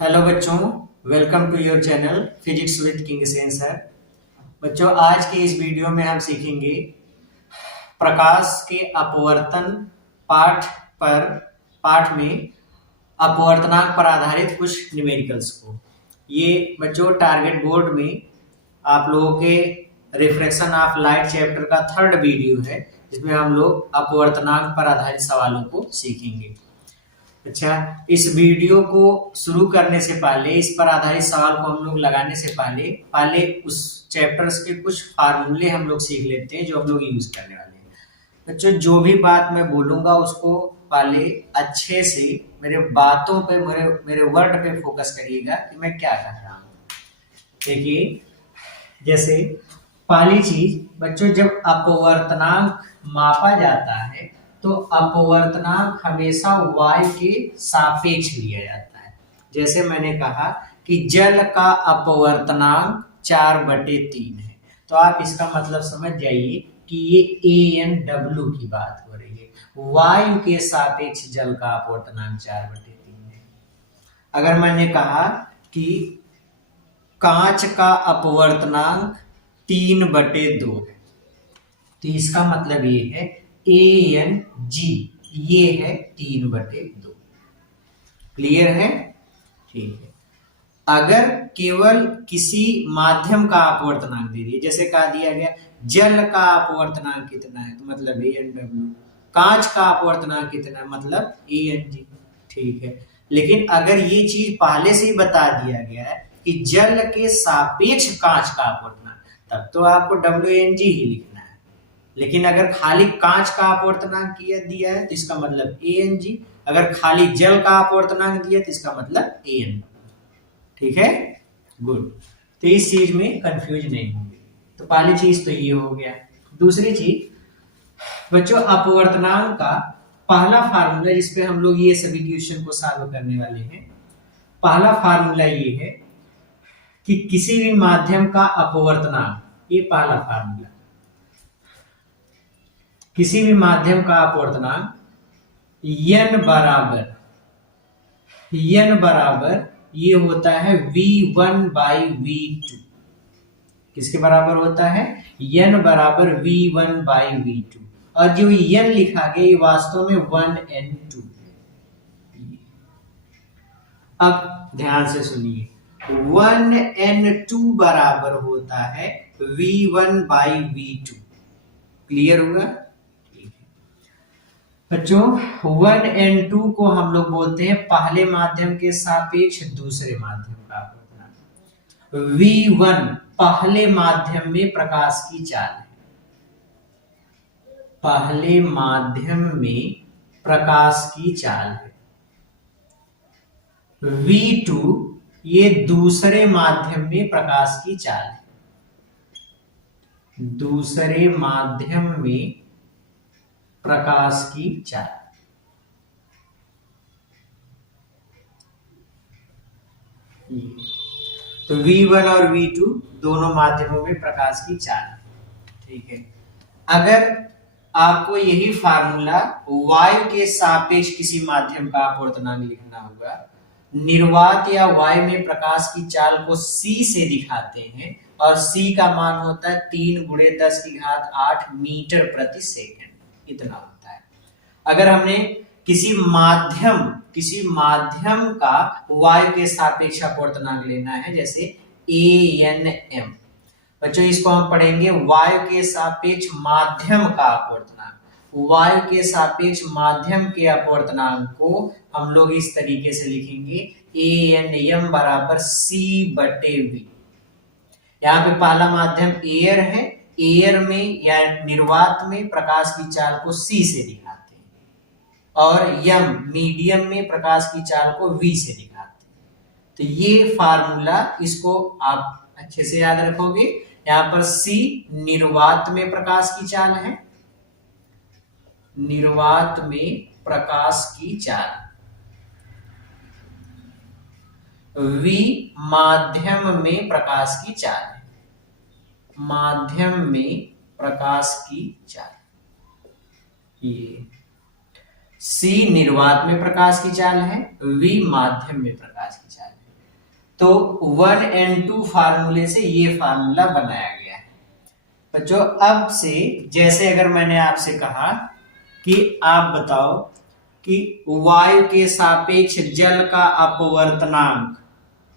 Hello बच्चों, welcome to your channel physics with king Sen sir. बच्चों, आज के इस वीडियो में हम सीखेंगे प्रकाश के अपवर्तन पाठ पर पाठ में अपवर्तनांक पर आधारित कुछ न्यूमेरिकल्स को। ये बच्चों टारगेट बोर्ड में आप लोगों के रिफ्रैक्शन ऑफ लाइट चैप्टर का थर्ड वीडियो है, जिसमें हम लोग अपवर्तनांक पर आधारित सवालों को सीखेंगे। अच्छा, इस वीडियो को शुरू करने से पहले, इस पर आधारित सवाल को हम लोग लगाने से पहले उस चैप्टर्स के कुछ फार्मूले हम लोग सीख लेते हैं जो हम लोग यूज करने वाले हैं। बच्चों, जो भी बात मैं बोलूंगा उसको पहले अच्छे से मेरे बातों पे, मेरे वर्ड पे फोकस करिएगा कि मैं क्या कर रहा हूँ। देखिए, जैसे पहली चीज बच्चों, जब अपवर्तनांक मापा जाता है तो अपवर्तनांक हमेशा y के सापेक्ष लिया जाता है। जैसे मैंने कहा कि जल का अपवर्तनांक 4/3 है, तो आप इसका मतलब समझ जाइए कि ये ANW की बात हो रही है। वायु के सापेक्ष जल का अपवर्तनांक 4/3 है। अगर मैंने कहा कि कांच का अपवर्तनांक 3/2 है, तो इसका मतलब ये है ANG, ये है 3/2। क्लियर है? ठीक है। अगर केवल किसी माध्यम का अपवर्तनांक दे दिए, जैसे कहा दिया गया जल का अपवर्तनांक कितना है, तो मतलब ANW। कांच का अपवर्तनांक कितना है, मतलब ANG। ठीक है। लेकिन अगर ये चीज पहले से ही बता दिया गया है कि जल के सापेक्ष कांच का अपवर्तनांक, तब तो आपको WNG ही लिखना है। लेकिन अगर खाली कांच का अपवर्तनांक दिया है तो इसका मतलब ANG। अगर खाली जल का अपवर्तनांक दिया तो इसका मतलब AN। ठीक है, गुड। तो इस चीज में कंफ्यूज नहीं होंगे। तो पहली चीज तो ये हो गया। दूसरी चीज बच्चों, अपवर्तनांक का पहला फार्मूला, जिसपे हम लोग ये सभी क्वेश्चन को सॉल्व करने वाले हैं, पहला फार्मूला ये है कि किसी भी माध्यम का अपवर्तनांक, ये पहला फार्मूला, किसी भी माध्यम का अपवर्तनांक n बराबर ये होता है V1/V2। किसके बराबर होता है? n बराबर V1/V2। और जो n लिखा गया ये वास्तव में 1n2। अब ध्यान से सुनिए, 1n2 बराबर होता है V1/V2। क्लियर हुआ? बच्चों, 1n2 को हम लोग बोलते हैं पहले माध्यम के सापेक्ष दूसरे माध्यम का अपवर्तनांक। V1 पहले माध्यम में प्रकाश की चाल है, पहले माध्यम में प्रकाश की चाल है। V2 ये दूसरे माध्यम में प्रकाश की चाल है, दूसरे माध्यम में प्रकाश की चाल। तो V1 और V2 दोनों माध्यमों में प्रकाश की चाल। ठीक है। अगर आपको यही फार्मूला वायु के सापेक्ष किसी माध्यम का अपवर्तनांक लिखना होगा, निर्वात या वायु में प्रकाश की चाल को C से दिखाते हैं, और C का मान होता है 3 × 10⁸ मीटर प्रति सेकंड, इतना होता है। अगर हमने किसी माध्यम का वायु के सापेक्ष अपवर्तनांक लेना है, जैसे ANM, बच्चों इसको हम पढ़ेंगे वायु के सापेक्ष माध्यम का अपवर्तनांक। वायु के सापेक्ष माध्यम के अपवर्तनांक को हम लोग इस तरीके से लिखेंगे ANM बराबर C/V। यहाँ पे पहला माध्यम एयर है, एयर में या निर्वात में प्रकाश की चाल को C से दिखाते हैं, और यम मीडियम में प्रकाश की चाल को V से दिखाते हैं। तो ये फार्मूला, इसको आप अच्छे से याद रखोगे। यहाँ पर C निर्वात में प्रकाश की चाल है, निर्वात में प्रकाश की चाल। V माध्यम में प्रकाश की चाल है, माध्यम में प्रकाश की चाल। ये C निर्वात में प्रकाश की चाल है, V माध्यम में प्रकाश की चाल है। तो 1 and 2 फार्मूले से ये फार्मूला बनाया गया है बच्चों। अब से जैसे अगर मैंने आपसे कहा कि आप बताओ कि वायु के सापेक्ष जल का अपवर्तनांक,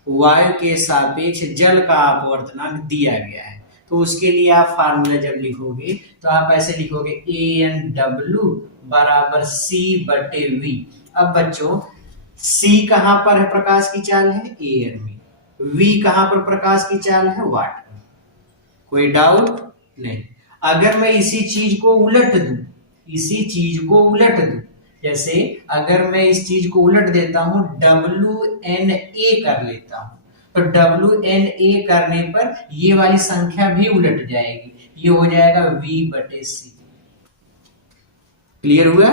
वायु के सापेक्ष जल का अपवर्तनांक दिया गया है, तो उसके लिए आप फार्मूला जब लिखोगे तो आप ऐसे लिखोगे ANW बराबर C/V। अब बच्चों C कहां पर है, प्रकाश की चाल है एयर में, V कहां पर प्रकाश की चाल है वाट में। कोई डाउट नहीं। अगर मैं इसी चीज को उलट दूं, इसी चीज को उलट दूं, जैसे अगर मैं इस चीज को उलट देता हूं WNA कर लेता हूं, तो WNA करने पर ये वाली संख्या भी उलट जाएगी, ये हो जाएगा V/C। क्लियर हुआ?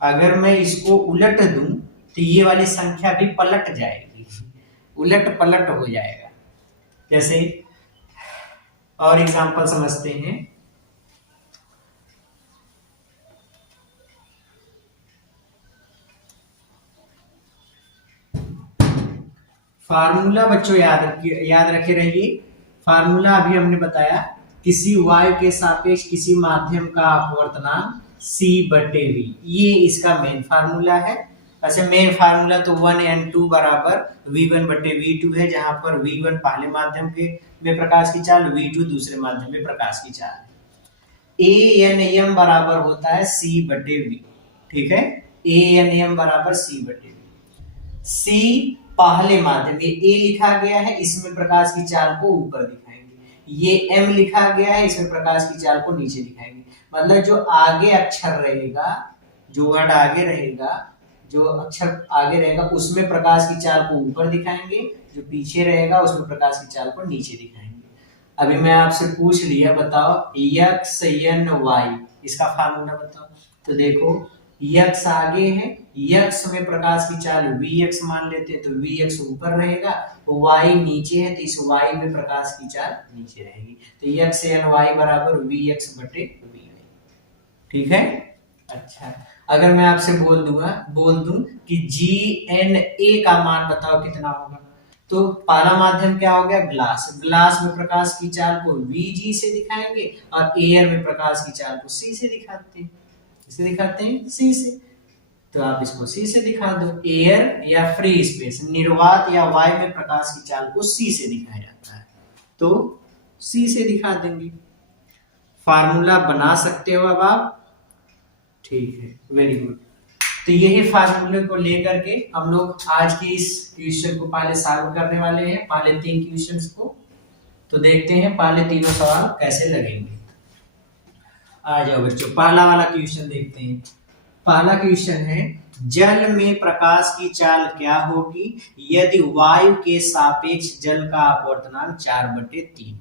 अगर मैं इसको उलट दूं तो ये वाली संख्या भी पलट जाएगी, उलट पलट हो जाएगा। जैसे और एग्जांपल समझते हैं। फार्मूला बच्चों याद रखे रहिए। फार्मूला अभी हमने बताया, किसी वायु के सापेक्ष किसी माध्यम का अपवर्तनांक C/V, ये इसका मेन फार्मूला है। अच्छा, मेन फार्मूला तो 1 and 2 बराबर V1/V2 है, जहां पर V1 पहले माध्यम के में प्रकाश की चाल, V2 दूसरे माध्यम में प्रकाश की चाल। ANM बराबर होता है C/V, ठीक है, ANM बराबर C/V। C पहले माध्यम, ये A लिखा गया है, इसमें प्रकाश की चाल को ऊपर दिखाएंगे, ये M लिखा गया है, इसमें प्रकाश की चाल को नीचे दिखाएंगे। मतलब जो आगे अक्षर रहेगा, जो वर्ड आगे रहेगा, जो अक्षर आगे रहेगा उसमें प्रकाश की चाल को ऊपर दिखाएंगे, जो पीछे रहेगा उसमें प्रकाश की चाल को नीचे दिखाएंगे। अभी मैं आपसे पूछ लिया, बताओ X, N, Y, इसका फार्मूला बताओ। तो देखो X आगे है, X में प्रकाश की चाल Vx मान लेते हैं, तो Vx ऊपर रहेगा, Y नीचे है, तो इस Y में प्रकाश की चाल नीचे रहेगी। तो X N Y बराबर Vx/Vi, ठीक है। अच्छा, अगर मैं आपसे बोल दूं कि GNA का मान बताओ कितना होगा, तो पहला माध्यम क्या हो गया, ग्लास। ग्लास में प्रकाश की चाल को Vg से दिखाएंगे और एयर में प्रकाश की चाल को C से दिखाते हैं। किसे दिखाते हैं? C से। तो आप इसको C से दिखा दो। एयर या फ्री स्पेस, निर्वात या वायु में प्रकाश की चाल को C से दिखाया जाता है, तो C से दिखा देंगे। फार्मूला बना सकते हो अब आप, ठीक है, वेरी गुड। तो यही फार्मूले को लेकर के हम लोग आज की इस क्वेश्चन को पहले सॉल्व करने वाले हैं, पहले 3 क्वेश्चंस को। तो देखते हैं पहले तीनों सवाल कैसे लगेंगे। आ जाओ बच्चों, पहला वाला क्वेश्चन देखते हैं। पहला क्वेश्चन है, जल में प्रकाश की चाल क्या होगी यदि वायु के सापेक्ष जल का अपवर्तनांक 4/3।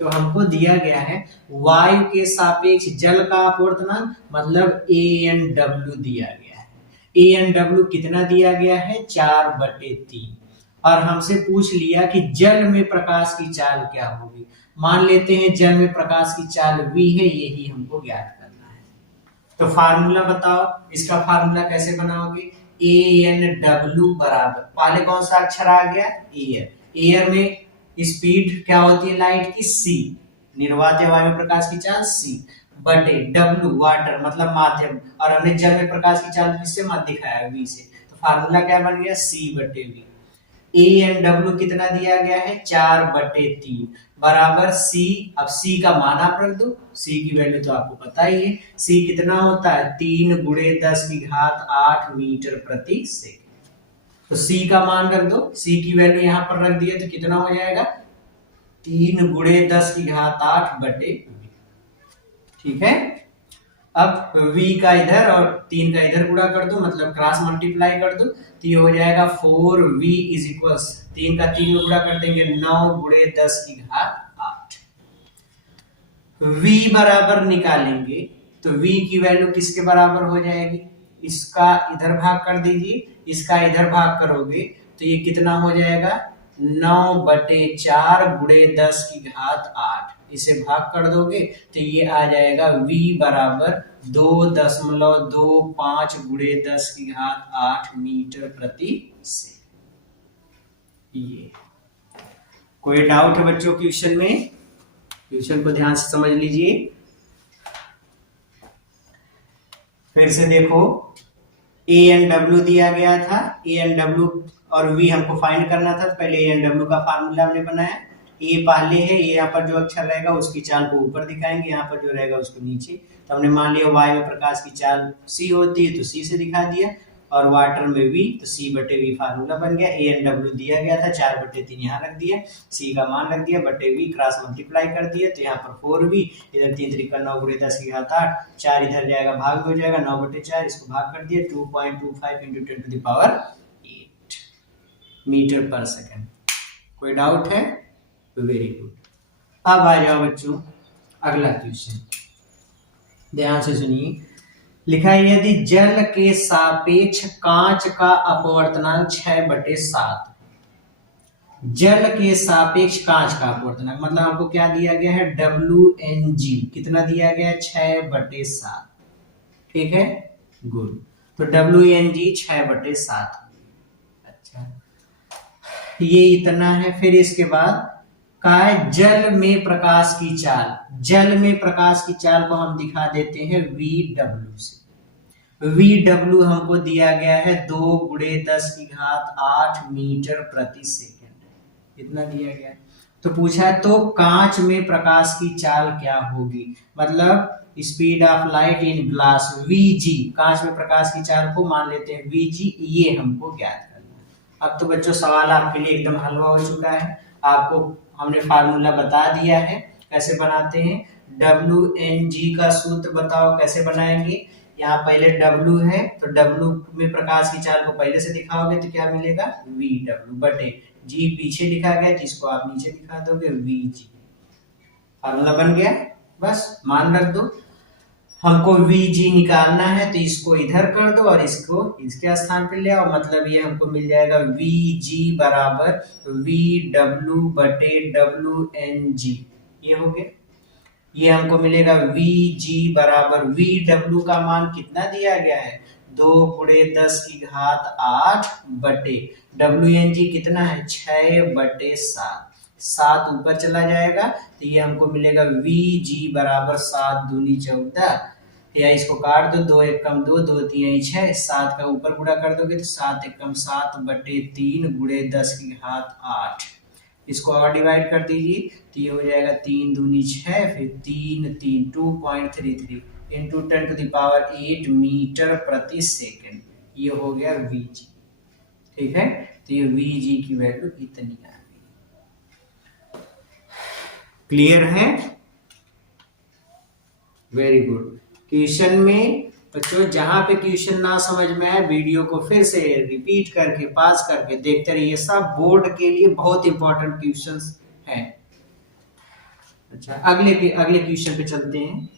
तो हमको दिया गया है वायु के सापेक्ष जल का अपवर्तनांक, मतलब ANW दिया गया है। ANW कितना दिया गया है, 4/3। और हमसे पूछ लिया कि जल में प्रकाश की चाल क्या होगी। मान लेते हैं जल में प्रकाश की चाल V है, यही हमको ज्ञात करना है। तो फार्मूला बताओ, इसका फार्मूला कैसे बनाओगे। ANW बराबर, पहले कौन सा अक्षर आ गया, एयर। एयर में स्पीड क्या होती है लाइट की, C, निर्वात या वायु में प्रकाश की चाल C बटे W वाटर मतलब माध्यम, और हमने जल में प्रकाश की चाल किससे मत दिखाया, V से। तो फार्मूला क्या बन गया, C/V। ANW कितना दिया गया है, 4/3 बराबर C। अब C का मान आप रख दो, C की वैल्यू तो आपको पता ही है। C कितना होता है, 3 × 10⁸ मीटर प्रति सेकंड। तो C का मान रख दो, C की वैल्यू यहां पर रख दिया तो कितना हो जाएगा, 3 × 10⁸ ठीक है। अब V का इधर और 3 का इधर गुणा कर दो, मतलब क्रॉस मल्टीप्लाई कर दो, तो ये हो जाएगा 4V = 3 का 3 में गुणा कर देंगे 9 × 10⁸। V बराबर निकालेंगे तो V की वैल्यू किसके बराबर हो जाएगी, इसका इधर भाग कर दीजिए, इसका इधर भाग करोगे तो ये कितना हो जाएगा, 9/4 × 10⁸। इसे भाग कर दोगे तो ये आ जाएगा V बराबर 2.25 × 10⁸ मीटर प्रति सेकंड। ये कोई डाउट है बच्चों क्वेश्चन में? क्वेश्चन को ध्यान से समझ लीजिए। फिर से देखो, ए एन डब्ल्यू दिया गया था, ए एन डब्ल्यू और वी हमको फाइंड करना था। तो पहले ए एन डब्ल्यू का फार्मूला हमने बनाया। ए पहले है, ये यहाँ पर जो अक्षर रहेगा उसकी चाल को ऊपर दिखाएंगे, यहाँ पर जो रहेगा उसको नीचे। तो हमने मान लिया वाई में प्रकाश की चाल सी होती है तो सी से दिखा दिया, और वाटर में वी, तो सी बटे वी फार्मूला बन गया। ए एन डब्ल्यू दिया गया था, 4/3 यहाँ रख दिया, सी का मान रख दिया, बटे वी क्रॉस मल्टीप्लाई कर दिया, तो यहाँ पर 4v, इधर 3 3 9 × 10 की घात 8, 4 इधर जाएगा भाग में हो जाएगा, 9/4, इसको भाग कर दिया, 2.25 × 10⁸ मीटर पर सेकंड। कोई डाउट है? Very good. अब आ जाओ बच्चों अगला क्वेश्चन, ध्यान से सुनिए। लिखा है यदि जल के सापेक्ष कांच का अपवर्तनांक 6/7, जल के सापेक्ष कांच का अपवर्तनांक मतलब हमको क्या दिया गया है, WNG कितना दिया गया है, 6/7। ठीक है, गुड। तो WNG 6/7। अच्छा, ये इतना है। फिर इसके बाद का है जल में प्रकाश की चाल, जल में प्रकाश की चाल को हम दिखा देते हैं VW से। VW हमको दिया गया है 2 × 10⁸ मीटर प्रति सेकंड, इतना दिया गया है। तो पूछा है तो कांच में प्रकाश की चाल क्या होगी, मतलब speed of light in glass VG, कांच में प्रकाश की चाल को मान लेते हैं VG, ये हमको ज्ञात करना है। अब तो बच्चों सवाल आपके लिए एकदम हलवा हो चुका है, आपको हमने फार्मूला बता दिया है कैसे बनाते हैं। WNG का सूत्र बताओ कैसे बनाएंगे। यहाँ पहले W है तो W में प्रकाश की चाल को पहले से दिखाओगे तो क्या मिलेगा, VW बटे G पीछे लिखा गया तो इसको आप नीचे दिखा दोगे VG। फार्मूला बन गया, बस मान रख दो। हमको VG निकालना है तो इसको इधर कर दो और इसको इसके स्थान पे ले आओ, मतलब ये हमको मिल जाएगा VG बराबर VW बटे WNG, ये हो गया। ये हमको मिलेगा VG बराबर VW का मान कितना दिया गया है, 2 × 10⁸ बटे WNG कितना है, 6/7, 7 ऊपर चला जाएगा तो ये हमको मिलेगा VG बराबर 7 दूनी 14, या इसको काट दो, 2 1 कम 2, 2 3 6, 7 का ऊपर गुणा कर दोगे तो 7 1 कम 7/3 × 10⁸, इसको और डिवाइड कर दीजिए तो ये हो जाएगा 3 दूनी 6, फिर 3 3 2.33 इंटू 10⁸ मीटर प्रति सेकंड, ये हो गया VG। ठीक है, तो ये VG की वैल्यू इतनी आ गई। क्लियर है? Very good. क्वेश्चन में बच्चों जहां पे क्वेश्चन ना समझ में आए वीडियो को फिर से रिपीट करके पास करके देखते रहिए, सब बोर्ड के लिए बहुत इंपॉर्टेंट क्वेश्चंस हैं। अच्छा, अगले क्वेश्चन पे चलते हैं।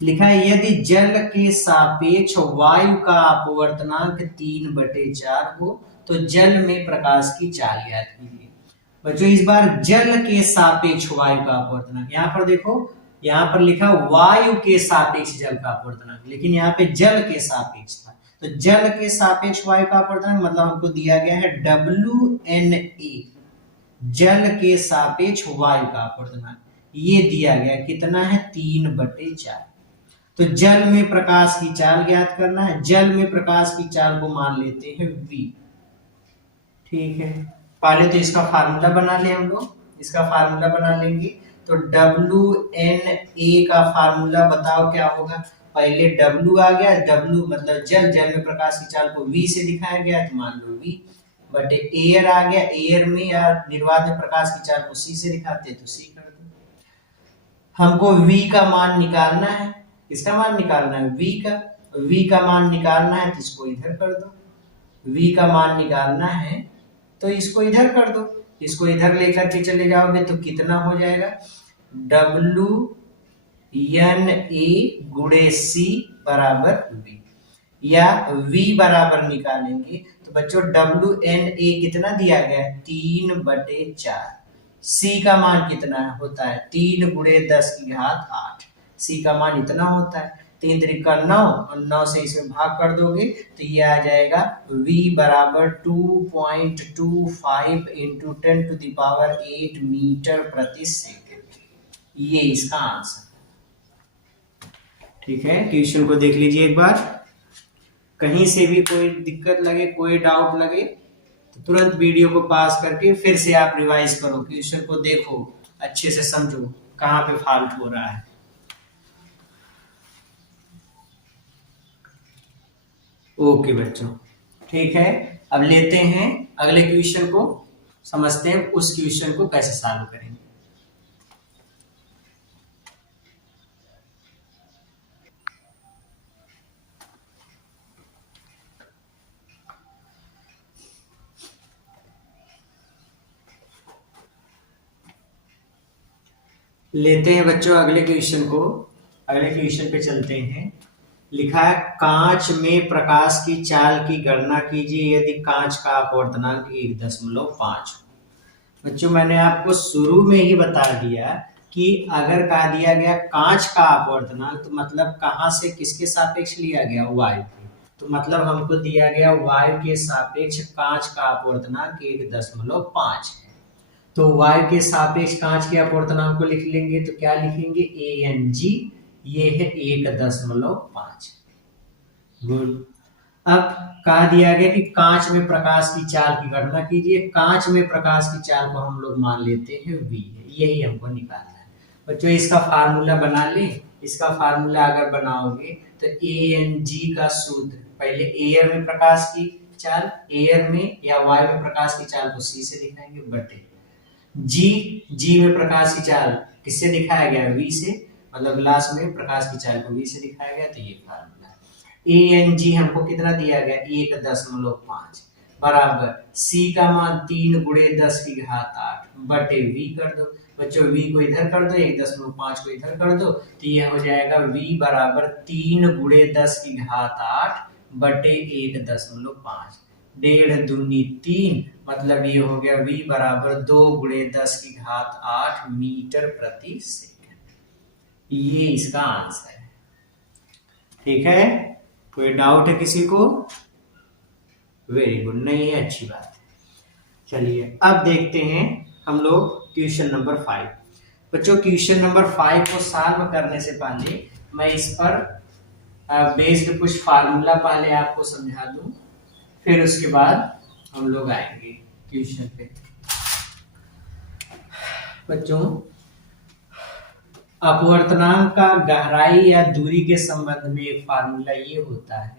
लिखा है यदि जल के सापेक्ष वायु का अपवर्तनांक 3/4 हो तो जल में प्रकाश की चाल ज्ञात कीजिए। बच्चों इस बार जल के सापेक्ष वायु का अपवर्तनांक, यहाँ पर देखो, यहाँ पर लिखा वायु के सापेक्ष जल का अपवर्तनांक, लेकिन यहाँ पे जल के सापेक्ष था। तो जल के सापेक्ष वायु का अपवर्तनांक मतलब हमको दिया गया है WNA, जल के सापेक्ष वायु का अपवर्तनांक ये दिया गया कितना है, 3/4। तो जल में प्रकाश की चाल ज्ञात करना है, जल में प्रकाश की चाल को मान लेते हैं V। ठीक है, पहले तो इसका फार्मूला बना ले हम लोग, इसका फार्मूला बना लेंगे। तो WNA का फार्मूला बताओ क्या होगा। पहले W आ गया, W मतलब जल, जल में प्रकाश की चाल को V से दिखाया गया तो मान लो V बटे एयर आ गया, एयर में या निर्वात में प्रकाश की चाल को C से दिखाते तो C कर दो। हमको V का मान निकालना है, किसका मान निकालना है, V का मान निकालना है तो इसको इधर कर दो, V का मान निकालना है तो इसको इधर कर दो, इसको इधर लेकर के चले जाओगे तो कितना हो जाएगा, WNA गुणे C बराबर V, या V बराबर निकालेंगे तो बच्चों WNA कितना दिया गया है, 3/4। C का मान कितना होता है, 3 × 10⁸, C का मान इतना होता है। 3 त्रिका 9 और 9 से इसमें भाग कर दोगे तो ये आ जाएगा v बराबर 2.25 इंटू 10⁸ मीटर प्रति सेकेंड। ये इसका आंसर। ठीक है, क्वेश्चन को देख लीजिए एक बार। कहीं से भी कोई दिक्कत लगे, कोई डाउट लगे तो तुरंत वीडियो को पास करके फिर से आप रिवाइज करो, क्वेश्चन को देखो, अच्छे से समझो कहाँ पे फॉल्ट हो रहा है। ओके बच्चों, ठीक है, अब लेते हैं अगले क्वेश्चन को, समझते हैं उस क्वेश्चन को कैसे सॉल्व करेंगे। लेते हैं बच्चों अगले क्वेश्चन को। अगले क्वेश्चन पे चलते हैं। लिखा है कांच में प्रकाश की चाल की गणना कीजिए यदि कांच का अपवर्तनांक 1.5। बच्चों मैंने आपको शुरू में ही बता दिया कि अगर कहा दिया गया कांच का अपवर्तनांक तो मतलब कहां से किसके सापेक्ष लिया गया, वायु के। तो मतलब हमको दिया गया वायु के सापेक्ष कांच का अपवर्तनांक 1.5 है। तो वायु के सापेक्ष कांच के अपवर्तनांक को लिख लेंगे तो क्या लिखेंगे, ANG, ये है 1.5। गुड। अब कहा दिया गया कि कांच में प्रकाश की चाल की गणना कीजिए। कांच में प्रकाश की चाल को हम लोग मान लेते हैं v है, यही हमको निकालना है। बच्चों इसका फार्मूला बना लें। इसका फार्मूला अगर बनाओगे तो ANG का सूत्र, पहले एयर में प्रकाश की चाल, एयर में या वायु में प्रकाश की चाल को c से दिखाएंगे, बटे जी में प्रकाश की चाल किससे दिखाया गया, v से, मतलब ग्लास में प्रकाश की चाल को v से दिखाया गया, तो ये फार्मूला है। ANG हमको कितना दिया गया, 1.5 बराबर c का मान 3 × 10⁸ बटे v कर दो। बच्चों v को इधर कर दो, 1.5 को इधर कर दो, तो ये हो जाएगा v बराबर 3 × 10⁸ बटे 1.5। 1.5 दूनी 3, मतलब ये हो गया v बराबर 2 × 10⁸ मीटर प्रति सेकंड। ये इसका आंसर है। ठीक है, कोई डाउट है किसी को? वेरी गुड, नहीं है, अच्छी बात है। चलिए अब देखते हैं हम लोग क्वेश्चन नंबर 5। बच्चों क्वेश्चन नंबर 5 को सॉल्व करने से पहले मैं इस पर बेस्ड कुछ फार्मूला पहले आपको समझा दूं, फिर उसके बाद हम लोग आएंगे क्वेश्चन पे। बच्चों अपवर्तनांक का गहराई या दूरी के संबंध में एक फार्मूला ये होता है,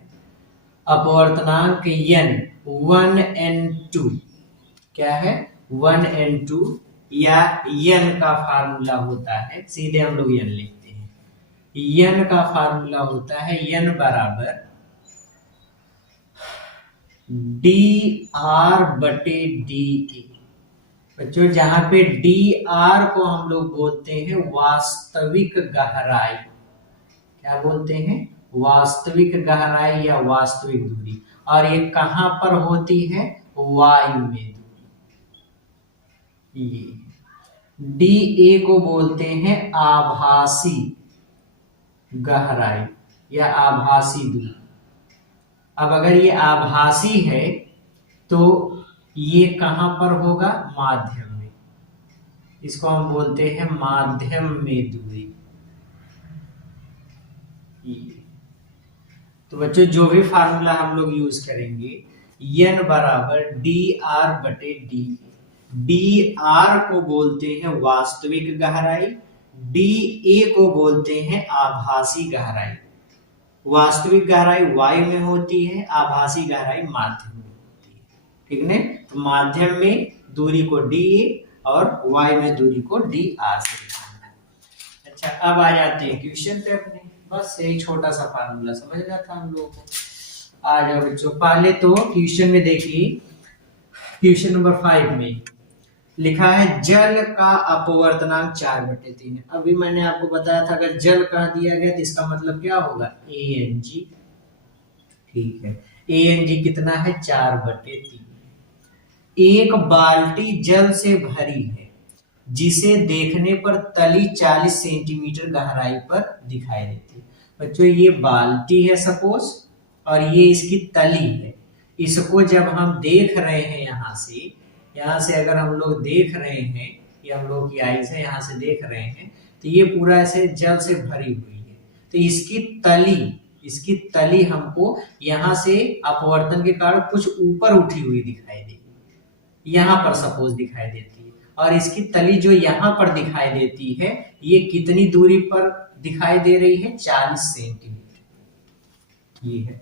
अपवर्तनांक n 1n2, क्या है 1n2, या n का फार्मूला होता है, सीधे हम लोग n लिखते हैं। n का फार्मूला होता है n बराबर dr बटे da। बच्चों जहां पे dr को हम लोग बोलते हैं वास्तविक गहराई, क्या बोलते हैं, वास्तविक गहराई या वास्तविक दूरी, और ये कहां पर होती है, वायु में दूरी। ये da को बोलते हैं आभासी गहराई या आभासी दूरी। अब अगर ये आभासी है तो ये कहां पर होगा, माध्यम में, इसको हम बोलते हैं माध्यम में दूरी। तो बच्चों जो भी फार्मूला हम लोग यूज करेंगे, n बराबर dr बटे da। dr को बोलते हैं वास्तविक गहराई, da को बोलते हैं आभासी गहराई। वास्तविक गहराई वायु में होती है, आभासी गहराई माध्यम में होती है। ठीक है, तो माध्यम में दूरी को dA और वायु में दूरी को dr से लिखना है। अच्छा अब आ जाते हैं क्वेश्चन पे अपने। बस यही छोटा सा फार्मूला समझना था हम लोगों को। आ जाओ बच्चों, पहले तो क्वेश्चन में देखिए, क्वेश्चन नंबर 5 में लिखा है जल का अपवर्तनांक 4/3 है। अभी मैंने आपको बताया था अगर जल कह दिया गया तो इसका मतलब क्या होगा, ANG। ठीक है, ANG कितना है, 4/3। एक बाल्टी जल से भरी है जिसे देखने पर तली 40 सेंटीमीटर गहराई पर दिखाई देती है। बच्चों ये बाल्टी है सपोज, और ये इसकी तली है। इसको जब हम देख रहे हैं यहाँ से अगर हम लोग देख रहे हैं, ये हम लोग की आईज है, यहाँ से देख रहे हैं, तो ये पूरा ऐसे जल से भरी हुई है। तो इसकी तली हमको यहाँ से अपवर्तन के कारण कुछ ऊपर उठी हुई दिखाई देगी, यहाँ पर सपोज दिखाई देती है। और इसकी तली जो यहाँ पर दिखाई देती है, ये कितनी दूरी पर दिखाई दे रही है? 40 सेंटीमीटर ये है।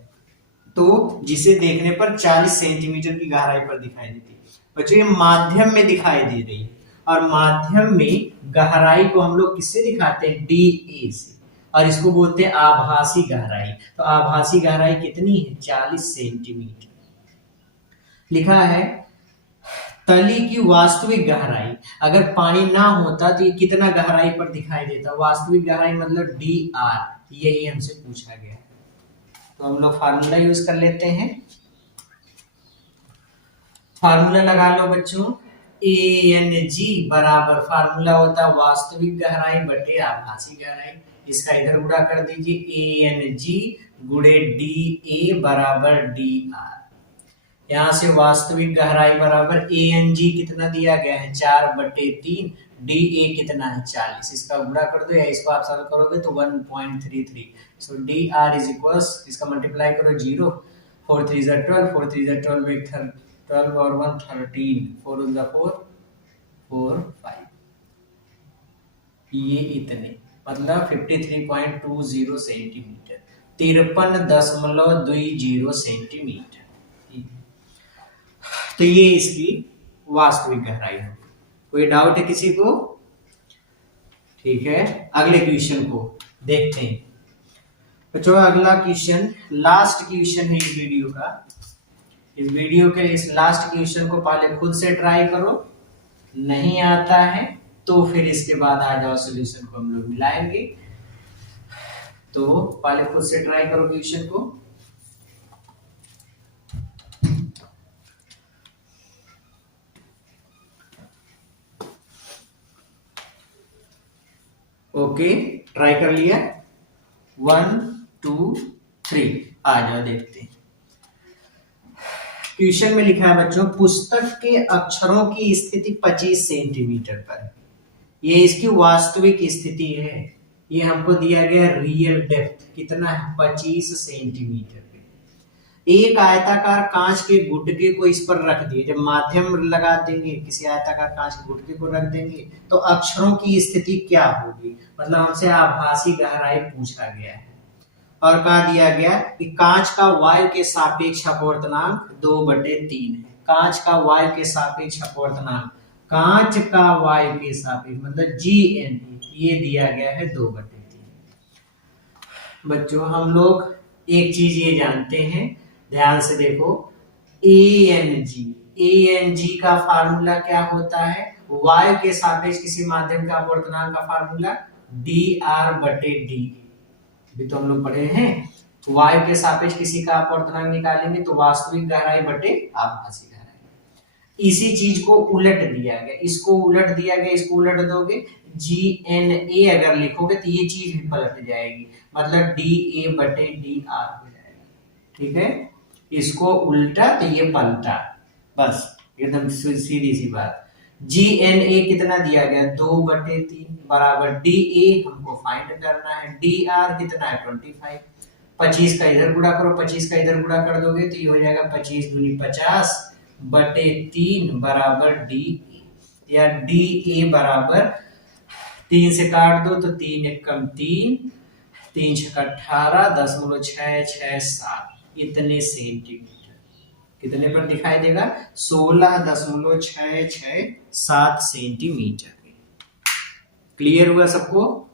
तो जिसे देखने पर 40 सेंटीमीटर की गहराई पर दिखाई देती है। बच्चों ये माध्यम में दिखाई दे रही है, और माध्यम में गहराई को हम लोग किससे दिखाते हैं? DA से, और इसको बोलते हैं आभासी गहराई। तो आभासी गहराई कितनी है? 40 सेंटीमीटर। लिखा है तली की वास्तविक गहराई, अगर पानी ना होता तो ये कितना गहराई पर दिखाई देता? वास्तविक गहराई मतलब DR, यही हमसे पूछा गया है। तो हम लोग फार्मूला यूज कर लेते हैं। फार्मूला लगा लो बच्चों, ANG बराबर, फार्मूला होता है वास्तविक गहराई बटे आभासी गहराई। इसका इधर गुणा कर दीजिए, ANG गुणे DA बराबर DR। यहाँ से वास्तविक गहराई बराबर ANG कितना दिया गया है? 4/3, DA कितना है? 40। इसका गुणा कर दो या इसको आप सॉल्व करोगे तो 1.33। सो DR इज इक्वल्स, इसका मल्टीप्लाई करो 0, 4 3 12, 4 3 12, 12 और 1 13, 4 4 4 5, ये इतने मतलब 53.20 सेंटीमीटर, 53.20 सेंटीमीटर। तो ये इसकी वास्तविक गहराई है। कोई डाउट है किसी को? ठीक है, अगले क्वेश्चन को देखते हैं बच्चों। अगला क्वेश्चन लास्ट क्वेश्चन है इस वीडियो का। इस वीडियो के इस लास्ट क्वेश्चन को पहले खुद से ट्राई करो, नहीं आता है तो फिर इसके बाद आ जाओ, सॉल्यूशन को हम लोग मिलाएंगे। तो पहले खुद से ट्राई करो क्वेश्चन को। ओके, ट्राई कर लिया? 1 2 3, आ जाओ देखते हैं। क्वेश्चन में लिखा है बच्चों, पुस्तक के अक्षरों की स्थिति 25 सेंटीमीटर पर है। ये इसकी वास्तविक स्थिति है। ये हमको दिया गया रियल डेप्थ कितना है? 25 सेंटीमीटर। एक आयताकार कांच के गुटके को इस पर रख दिए, जब माध्यम लगा देंगे किसी आयताकार कांच के गुटके को रख देंगे तो अक्षरों की स्थिति क्या होगी? मतलब हमसे आभासी गहराई पूछा गया है, और कहा दिया गया कि कांच का वायु के सापेक्ष अपवर्तनांक 2/3 है। कांच का वायु के सापेक्ष अपवर्तनांक, कांच का वायु के सापेक्ष मतलब GNE, ये दिया गया है 2/3। बच्चों हम लोग एक चीज ये जानते हैं, ध्यान से देखो, ANG का फार्मूला क्या होता है? वायु के सापेक्ष किसी माध्यम का अपवर्तनांक का फार्मूला DR/DA। अभी तो हम लोग पढ़े हैं, वायु के सापेक्ष किसी का अपवर्तनांक निकालेंगे तो वास्तविक गहराई बटे आभासी गहराई। इसी चीज को उलट दिया गया, इसको उलट दिया गया, इसको उलट दोगे GNA अगर लिखोगे तो ये चीज भी पलट जाएगी, मतलब DA/DR हो जाएगा। ठीक है, इसको उल्टा तो ये पलटा, बस एकदम सीधी सी बात। GNA कितना दिया गया? 2/3 बराबर DA हमको फाइंड करना है, DR कितना है? 25। 25 का इधर गुणा करो, 25 का इधर गुणा कर दोगे तो ये हो जाएगा 25 दूनी 50/3 बराबर DA, या DA बराबर 3 से काट दो तो 3 1 कम 3, 3 6 18, 10.667, इतने सेंटीमीटर। कितने पर दिखाई देगा? 16.667 सेंटीमीटर। क्लियर हुआ सबको?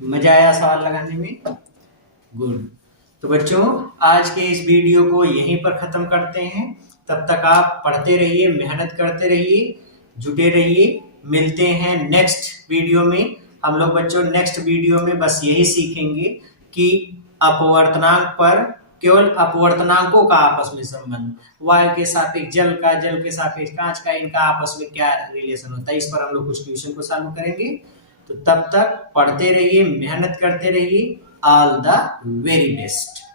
मजा आया सवाल लगाने में? गुड। तो बच्चों आज के इस वीडियो को यहीं पर खत्म करते हैं। तब तक आप पढ़ते रहिए, मेहनत करते रहिए, जुटे रहिए। मिलते हैं नेक्स्ट वीडियो में। हम लोग बच्चों नेक्स्ट वीडियो में बस यही सीखेंगे कि अपवर्तनांक पर केवल अपवर्तनांकों का आपस में संबंध, वायु के सापेक्ष जल का, जल के सापेक्ष कांच का, इनका आपस में क्या रिलेशन होता है, इस पर हम लोग कुछ क्वेश्चन को सॉल्व करेंगे। तो तब तक पढ़ते रहिए, मेहनत करते रहिए। All the very best.